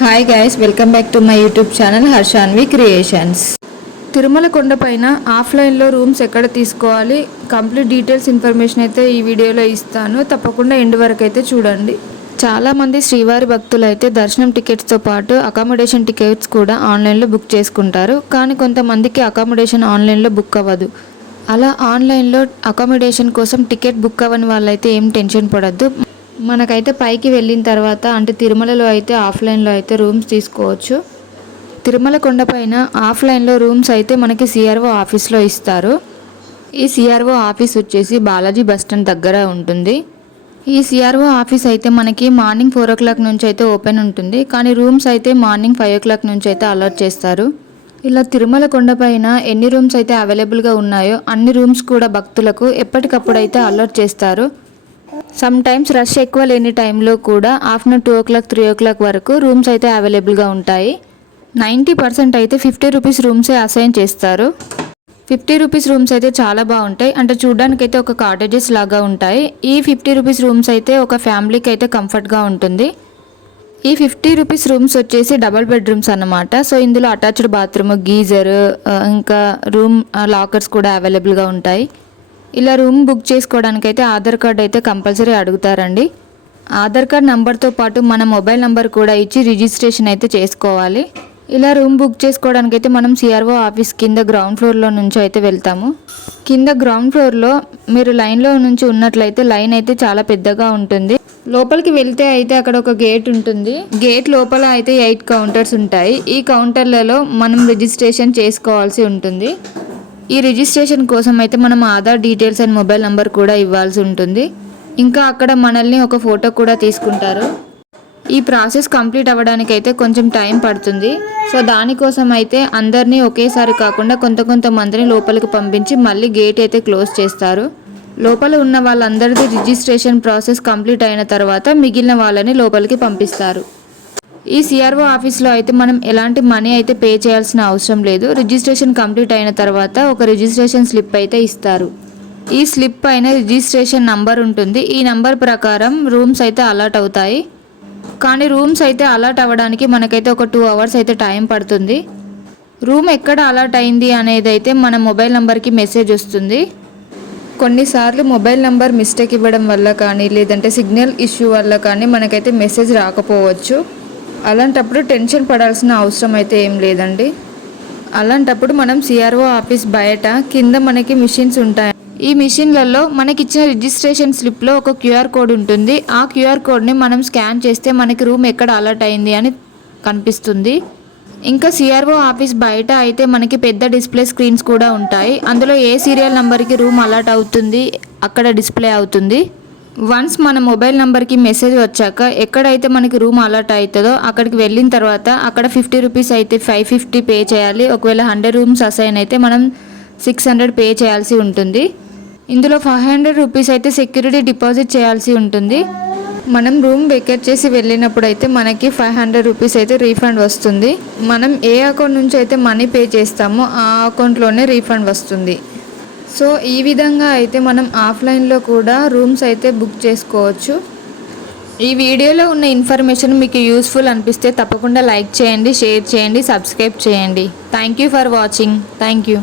Hi guys welcome back to my YouTube channel Harshanvi creations Tirumala కొండపైన ఆఫ్లైన్లో rooms ఎక్కడ తీసుకోవాలి? కంప్లీట్ డీటెయిల్స్ ఇన్ఫర్మేషన్ అయితే ఈ వీడియోలో ఇస్తాను. తప్పకుండా ఎండ్ వరకు అయితే చూడండి. చాలామంది శ్రీవారి భక్తులు అయితే దర్శనం టికెట్స్తో పాటు అకామిడేషన్ టికెట్స్ కూడా ఆన్లైన్లో బుక్ చేసుకుంటారు. కానీ కొంతమందికి అకామిడేషన్ ఆన్లైన్లో బుక్ అవ్వదు. అలా ఆన్లైన్లో అకామిడేషన్ కోసం టికెట్ బుక్ అవ్వని వాళ్ళైతే ఏం టెన్షన్ పడద్దు. మనకైతే పైకి వెళ్ళిన తర్వాత అంటే తిరుమలలో అయితే ఆఫ్లైన్లో అయితే రూమ్స్ తీసుకోవచ్చు. తిరుమల కొండపైన ఆఫ్లైన్లో రూమ్స్ అయితే మనకి సిఆర్ఓ ఆఫీస్లో ఇస్తారు. ఈ సిఆర్ఓ ఆఫీస్ వచ్చేసి బాలాజీ బస్ స్టాండ్ దగ్గర ఉంటుంది. ఈ సిఆర్ఓ ఆఫీస్ అయితే మనకి మార్నింగ్ ఫోర్ ఓ క్లాక్ నుంచి అయితే ఓపెన్ ఉంటుంది. కానీ రూమ్స్ అయితే మార్నింగ్ ఫైవ్ ఓ క్లాక్ నుంచి అయితే అలర్ట్ చేస్తారు. ఇలా తిరుమల కొండపైన ఎన్ని రూమ్స్ అయితే అవైలబుల్గా ఉన్నాయో అన్ని రూమ్స్ కూడా భక్తులకు ఎప్పటికప్పుడు అయితే అలర్ట్ చేస్తారు. సమ్ టైమ్స్ రష్ ఎక్కువ లేని టైంలో కూడా afternoon two o'clock three o'clock వరకు రూమ్స్ అయితే అవైలబుల్గా ఉంటాయి. నైంటీ పర్సెంట్ అయితే ఫిఫ్టీ రూపీస్ రూమ్సే అసైన్ చేస్తారు. ఫిఫ్టీ రూపీస్ రూమ్స్ అయితే చాలా బాగుంటాయి. అంటే చూడడానికి అయితే ఒక కాటేజెస్ లాగా ఉంటాయి. ఈ ఫిఫ్టీ రూపీస్ రూమ్స్ అయితే ఒక ఫ్యామిలీకి అయితే కంఫర్ట్గా ఉంటుంది. ఈ ఫిఫ్టీ రూపీస్ రూమ్స్ వచ్చేసి డబల్ బెడ్రూమ్స్ అన్నమాట. సో ఇందులో అటాచ్డ్ బాత్రూమ్ గీజర్ ఇంకా రూమ్ లాకర్స్ కూడా అవైలబుల్గా ఉంటాయి. ఇలా రూమ్ బుక్ చేసుకోవడానికైతే ఆధార్ కార్డ్ అయితే కంపల్సరీ అడుగుతారండి. ఆధార్ కార్డ్ నెంబర్తో పాటు మన మొబైల్ నెంబర్ కూడా ఇచ్చి రిజిస్ట్రేషన్ అయితే చేసుకోవాలి. ఇలా రూమ్ బుక్ చేసుకోవడానికి అయితే మనం సిఆర్ఓ ఆఫీస్ కింద గ్రౌండ్ ఫ్లోర్లో నుంచి అయితే వెళ్తాము. కింద గ్రౌండ్ ఫ్లోర్లో మీరు లైన్లో నుంచి ఉన్నట్లయితే లైన్ అయితే చాలా పెద్దగా ఉంటుంది. లోపలికి వెళ్తే అయితే అక్కడ ఒక గేట్ ఉంటుంది. గేట్ లోపల అయితే ఎయిట్ కౌంటర్స్ ఉంటాయి. ఈ కౌంటర్లలో మనం రిజిస్ట్రేషన్ చేసుకోవాల్సి ఉంటుంది. ఈ రిజిస్ట్రేషన్ కోసం అయితే మనం Aadhaar details and mobile number కూడా ఇవ్వాల్సి ఉంటుంది. ఇంకా అక్కడ మనల్ని ఒక ఫోటో కూడా తీసుకుంటారు. ఈ ప్రాసెస్ కంప్లీట్ అవ్వడానికి అయితే కొంచెం టైం పడుతుంది. సో దానికోసం అయితే అందరినీ ఒకేసారి కాకుండా కొంత కొంత మందిని లోపలికి పంపించి మళ్ళీ గేట్ అయితే క్లోజ్ చేస్తారు. లోపల ఉన్న వాళ్ళందరిది రిజిస్ట్రేషన్ ప్రాసెస్ కంప్లీట్ అయిన తర్వాత మిగిలిన వాళ్ళని లోపలికి పంపిస్తారు. ఈ సిఆర్ఓ ఆఫీస్లో అయితే మనం ఎలాంటి మనీ అయితే పే చేయాల్సిన అవసరం లేదు. రిజిస్ట్రేషన్ కంప్లీట్ అయిన తర్వాత ఒక రిజిస్ట్రేషన్ స్లిప్ అయితే ఇస్తారు. ఈ స్లిప్ పైన రిజిస్ట్రేషన్ నంబర్ ఉంటుంది. ఈ నంబర్ ప్రకారం రూమ్స్ అయితే అలాట్ అవుతాయి. కానీ రూమ్స్ అయితే అలర్ట్ అవ్వడానికి మనకైతే ఒక టూ అవర్స్ అయితే టైం పడుతుంది. రూమ్ ఎక్కడ అలర్ట్ అయింది అనేది అయితే మన మొబైల్ నెంబర్కి మెసేజ్ వస్తుంది. కొన్నిసార్లు మొబైల్ నెంబర్ మిస్టేక్ ఇవ్వడం వల్ల కానీ లేదంటే సిగ్నల్ ఇష్యూ వల్ల కానీ మనకైతే మెసేజ్ రాకపోవచ్చు. అలాంటప్పుడు టెన్షన్ పడాల్సిన అవసరం అయితే ఏం లేదండి. అలాంటప్పుడు మనం సిఆర్ఓ ఆఫీస్ బయట కింద మనకి మిషన్స్ ఉంటాయి. ఈ మిషన్లలో మనకి ఇచ్చిన రిజిస్ట్రేషన్ స్లిప్లో ఒక క్యూఆర్ కోడ్ ఉంటుంది. ఆ క్యూఆర్ కోడ్ని మనం స్కాన్ చేస్తే మనకి రూమ్ ఎక్కడ అలర్ట్ అయింది అని కనిపిస్తుంది. ఇంకా సిఆర్ఓ ఆఫీస్ బయట అయితే మనకి పెద్ద డిస్ప్లే స్క్రీన్స్ కూడా ఉంటాయి. అందులో ఏ సీరియల్ నెంబర్కి రూమ్ అలర్ట్ అవుతుంది అక్కడ డిస్ప్లే అవుతుంది. వన్స్ మన మొబైల్ నెంబర్కి మెసేజ్ వచ్చాక ఎక్కడైతే మనకి రూమ్ అలర్ట్ అవుతుందో అక్కడికి వెళ్ళిన తర్వాత అక్కడ ఫిఫ్టీ రూపీస్ అయితే ఫైవ్ ఫిఫ్టీ పే చేయాలి. ఒకవేళ హండ్రెడ్ రూమ్స్ అసైన్ అయితే మనం సిక్స్ హండ్రెడ్ పే చేయాల్సి ఉంటుంది. ఇందులో ఫైవ్ హండ్రెడ్ రూపీస్ అయితే సెక్యూరిటీ డిపాజిట్ చేయాల్సి ఉంటుంది. మనం రూమ్ వెకేట్ చేసి వెళ్ళినప్పుడు అయితే మనకి ఫైవ్ హండ్రెడ్ రూపీస్ అయితే రీఫండ్ వస్తుంది. మనం ఏ అకౌంట్ నుంచి అయితే మనీ పే చేస్తామో ఆ అకౌంట్లోనే రీఫండ్ వస్తుంది. సో ఈ విధంగా అయితే మనం ఆఫ్లైన్లో కూడా రూమ్స్ అయితే బుక్ చేసుకోవచ్చు. ఈ వీడియోలో ఉన్న ఇన్ఫర్మేషన్ మీకు యూస్ఫుల్ అనిపిస్తే తప్పకుండా లైక్ చేయండి షేర్ చేయండి సబ్స్క్రైబ్ చేయండి. Thank you for watching. Thank you.